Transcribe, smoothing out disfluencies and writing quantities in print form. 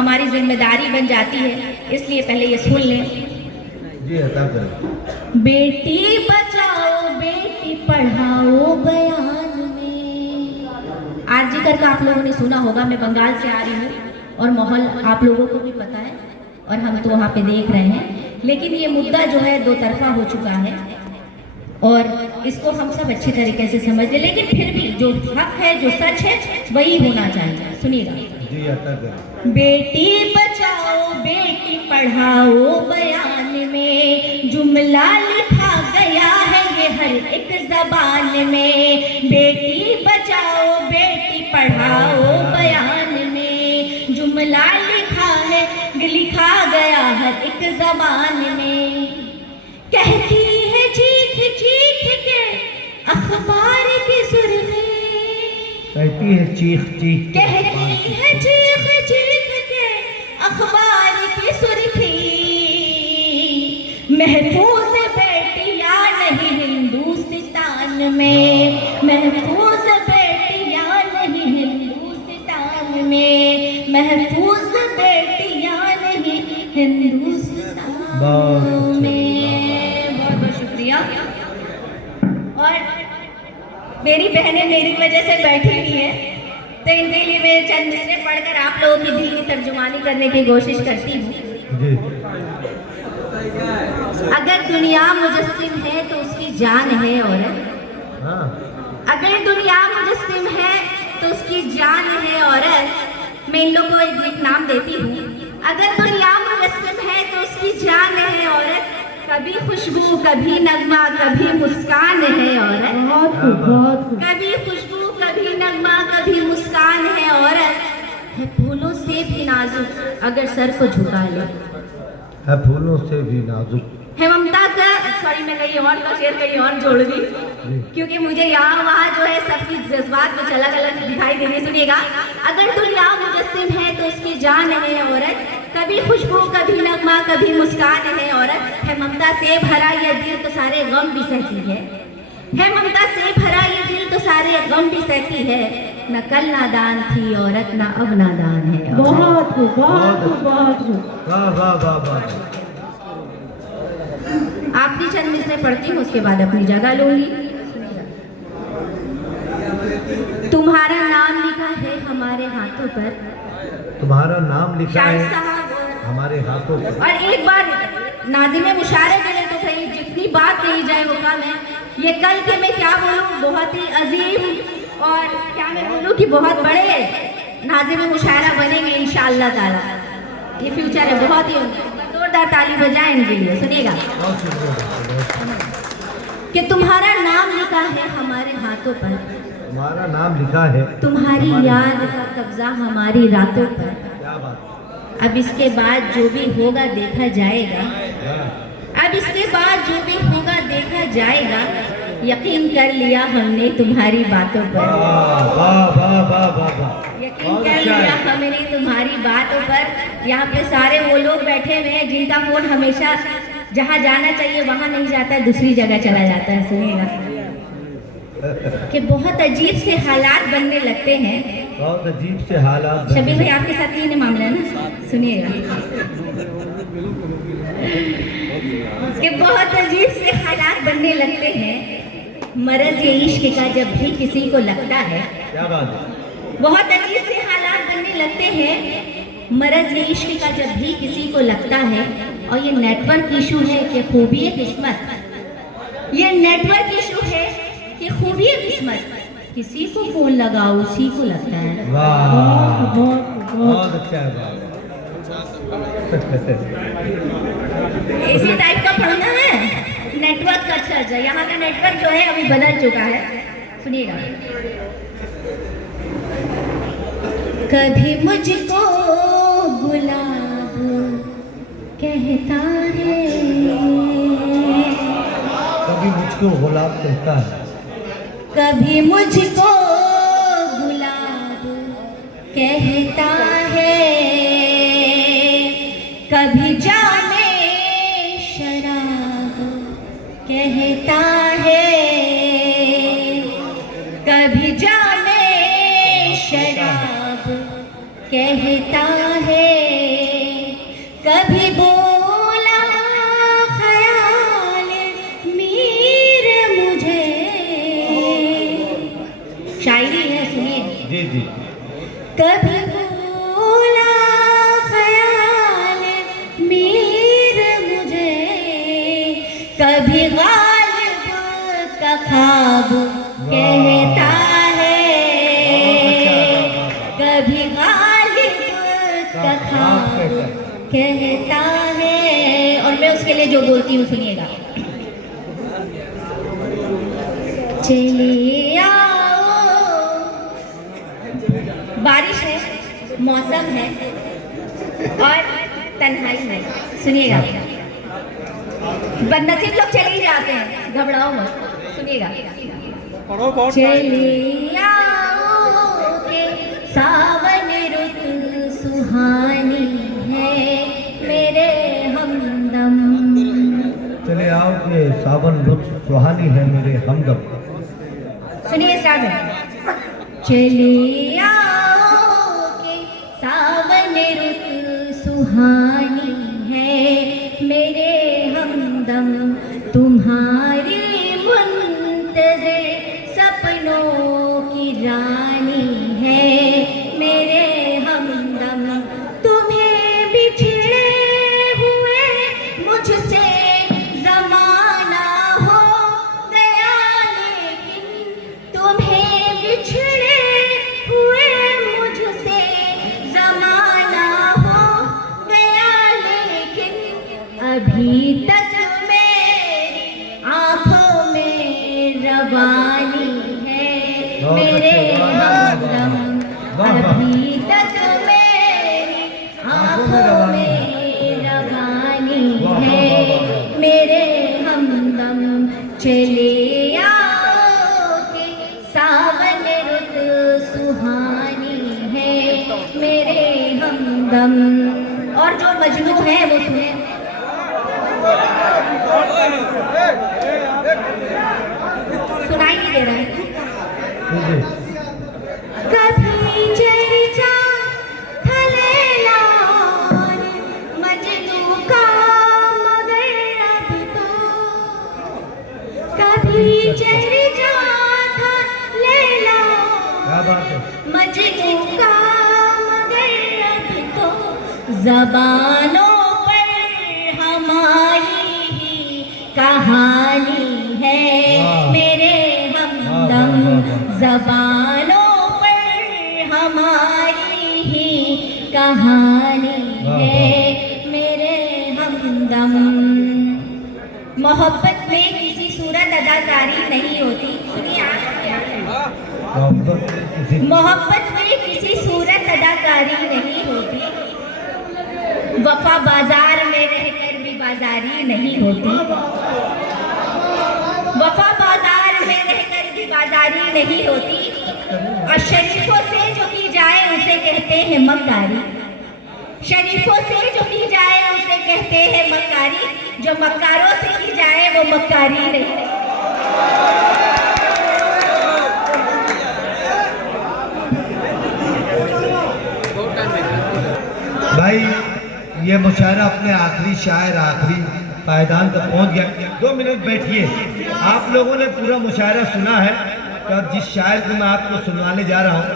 हमारी जिम्मेदारी बन जाती है, इसलिए पहले ये सुन लें। जी अता करें। बेटी बचाओ बेटी पढ़ाओ बयान में। आरजी कर का आप लोगों ने सुना होगा, मैं बंगाल से आ रही हूँ और माहौल आप लोगों को भी पता है और हम तो वहाँ पे देख रहे हैं, लेकिन ये मुद्दा जो है दो तरफा हो चुका है और इसको हम सब अच्छी तरीके से समझ लें, लेकिन फिर भी जो हक है जो सच है वही होना चाहिए। सुनिएगा। जी अता करें। बेटी बचाओ बेटी पढ़ाओ बयान में जुमला लिखा गया है ये हर एक जबान में। बेटी बचाओ बेटी पढ़ाओ बयान में जुमला लिखा गया हर एक जबान में। कहती है चीख चीख के अखबार की सुर्खी, कहती है चीख चीख, कहती है चीख चीख के अखबार की सुर्खी। महफूज बेटियां नहीं हिंदुस्तान में, महफूज बेटियां नहीं हिंदुस्तान में, महफूज बेटियां नहीं हिंदुस्तान में। बहुत बहुत शुक्रिया। और मेरी बहनें मेरी वजह से बैठी हुई हैं, तो इनके लिए मैं चंद मिसरे पढ़कर आप लोगों की दिल की तर्जुमानी करने की कोशिश करती हूँ। अगर दुनिया मुजस्सिम है तो उसकी जान है औरत। हाँ। अगर दुनिया मुजस्सिम है तो उसकी जान है औरत। मैं इन लोगों को एक नाम देती हूँ। अगर दुनिया मुजस्सिम है तो उसकी जान है औरत। कभी खुशबू कभी नगमा कभी मुस्कान है औरत। कभी खुशबू कभी नगमा कभी मुस्कान है औरत। है फूलों से भी नाजुक अगर सर को झुका ले, है फूलों से भी नाजुक। है ममता का, सॉरी मैं कहीं और का शेर कहीं और जोड़ दी क्योंकि मुझे यहाँ वहाँ जो है सबकी जज्बात कुछ अलग अलग दिखाई दे रही। सुनिएगा। अगर दुनिया मुजस्सिम है तो उसकी जान है औरत। कभी खुशबू कभी नगमा कभी मुस्कान है औरत। है ममता से भरा ये दिल तो सारे गम भी सहती है ममता से भरा ये दिल तो सारे गम भी सहती है। न कल नादान थी औरत न अब नादान है। बहुत बहुत बहुत वाह वाह वाह वाह। आखिरी चंद मिसरे पढ़ती हूँ, उसके बाद अपनी जगह लूंगी। तुम्हारा नाम लिखा है हमारे हाथों पर, तुम्हारा नाम लिखा शायर है साहब हमारे हाथों पर। और एक बार नाज़िम मुशारे के तो सही, जितनी बात कही जाए वो कम है। ये कल के मैं क्या बोलूँ, बहुत ही अजीम और क्या मैं बोलूँ कि बहुत बड़े नाज़िम मुशायरा बनेंगे इंशाअल्लाह ताला। ये फ्यूचर है, बहुत ही जोरदार ताली बजाएं इनके लिए। सुनिएगा कि तुम्हारा नाम लिखा है हमारे हाथों पर, तुम्हारा नाम लिखा है तुम्हारी याद का कब्जा हमारी रातों पर। क्या बात। अब इसके बाद जो भी होगा देखा जाएगा, अब इसके बाद जो भी होगा देखा जाएगा। यकीन कर लिया हमने तुम्हारी बातों पर, वाह वाह वाह वाह वाह। यकीन कर लिया हमने तुम्हारी बातों पर। यहाँ पे सारे वो लोग बैठे हुए हैं जिनका फोन हमेशा जहाँ जाना चाहिए वहाँ नहीं जाता, दूसरी जगह चला जाता है। सुनिएगा कि बहुत अजीब से हालात बनने लगते हैं। बहुत अजीब से हालात। शबीर भाई आपके साथ ये मामला है ना, सुनिएगा कि बहुत अजीब से हालात बनने लगते हैं। मरज ये इश्क का जब भी किसी को लगता है। क्या बात है। बहुत अजीब से हालात बनने लगते हैं। मरज ये इश्क का जब भी किसी को लगता है। और ये नेटवर्क इशू है कि खूबी किस्मत, ये नेटवर्क इशू है कि खूबी किस्मत। किसी को फोन लगाओ उसी को लगता है। वाह बहुत अच्छा है। इसी टाइप का पढ़ना है नेटवर्क का। अच्छा यहाँ का नेटवर्क जो है अभी बदल चुका है। सुनिएगा। कभी मुझको गुलाब कहता है, कभी मुझको गुलाब कहता है, कभी मुझको गुलाब कहता है। कभी जाने शराब कहता है, कभी जाने शराब कहता है। कभी बोला ख्याल मीर मुझे, शायरी है सुनिए। जी जी। कभी बोला ख्याल मीर मुझे, कभी गालिब का ख्वाब कहता है, कभी गालिब का ख्वाब कहता है। और मैं उसके लिए जो बोलती हूँ सुनिएगा। चले आओ, बारिश है, मौसम है और तन्हाई है। सुनिएगा, बदनसीब लोग चले ही जाते हैं, घबराओ मत, सुनिएगा। चले आओ के सावन रुत सुहानी है मेरे हमदम। चले आओ के सावन रुत सुहानी है मेरे हमदम। सुनिए स्टार्ट। चले आओ के सावन रुत सुहानी है मेरे हमदम, तुम्हारी मुंतज़िर सपनों की रानी है मेरे हमदम। तुम्हें बिछड़े हुए मुझसे ज़माना हो गया, लेकिन तुम्हें बिछड़े हुए मुझसे ज़माना हो गया, लेकिन अभी तक मेरी आँखों में रवानी है मेरे हमदम। अभी तक मेरी आँखों में रवानी है मेरे हमदम। चले आओ के सावन रुत सुहानी है मेरे हमदम। और जो मजनू है वो सुने। सुनाई नहीं दे रहा है। कभी चर्चा था लैला और मजनू का, मगर अब तो कभी चर्चा था लैला क्या बात है। मजनू का, मगर अब तो ज़बानों पर हमारी ही कहानी है मेरे हमदम। ज़बानों पर हमारी ही कहानी है मेरे हमदम। मोहब्बत में किसी सूरत अदाकारी नहीं होती। सुनिए, मोहब्बत में किसी सूरत अदाकारी नहीं होती। वफा बाजार में रहकर भी बाजारी नहीं होती। वफा बाजार में रहकर भी बाजारी नहीं होती। और शरीफों से जो की जाए उसे कहते हैं मक्कारी। शरीफों से जो की जाए उसे कहते हैं मक्कारी। जो मक्कारों से की जाए वो मक्कारी नहीं। भाई ये मुशायरा अपने आखिरी शायर आखिरी पायदान तक पहुंच गया। 2 मिनट बैठिए। आप लोगों ने पूरा मुशायरा सुना है, तो अब जिस शायर को मैं आपको सुनवाने जा रहा हूँ